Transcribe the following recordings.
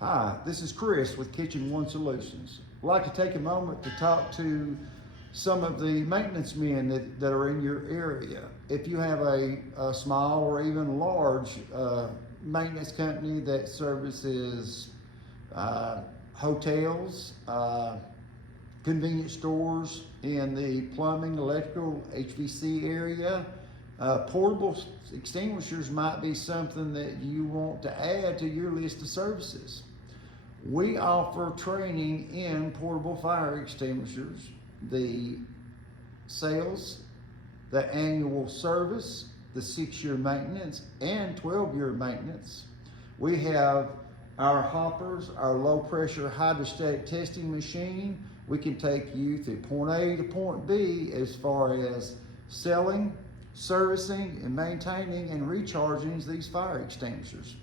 Hi, this is Chris with Kitchen One Solutions. I'd like to take a moment to talk to some of the maintenance men that are in your area. If you have a small or even large maintenance company that services hotels, convenience stores in the plumbing, electrical, HVC area, portable extinguishers might be something that you want to add to your list of services. We offer training in portable fire extinguishers, the sales, the annual service, the 6-year maintenance, and 12-year maintenance. We have our hoppers, our low pressure hydrostatic testing machine. We can take you through point A to point B as far as selling, servicing, and maintaining and recharging these fire extinguishers.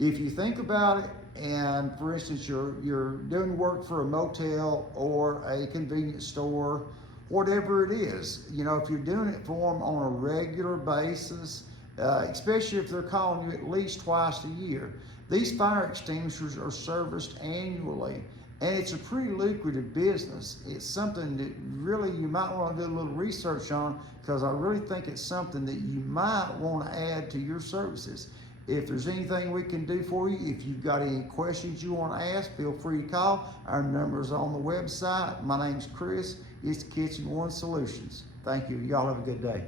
If you think about it, and for instance, you're doing work for a motel or a convenience store, whatever it is, if you're doing it for them on a regular basis, especially if they're calling you at least twice a year, these fire extinguishers are serviced annually, and it's a pretty lucrative business. It's something that really you might want to do a little research on, because I really think it's something that you might want to add to your services. If there's anything we can do for you, if you've got any questions you want to ask, feel free to call. Our number is on the website. My name's Chris. It's Kitchen One Solutions. Thank you. Y'all have a good day.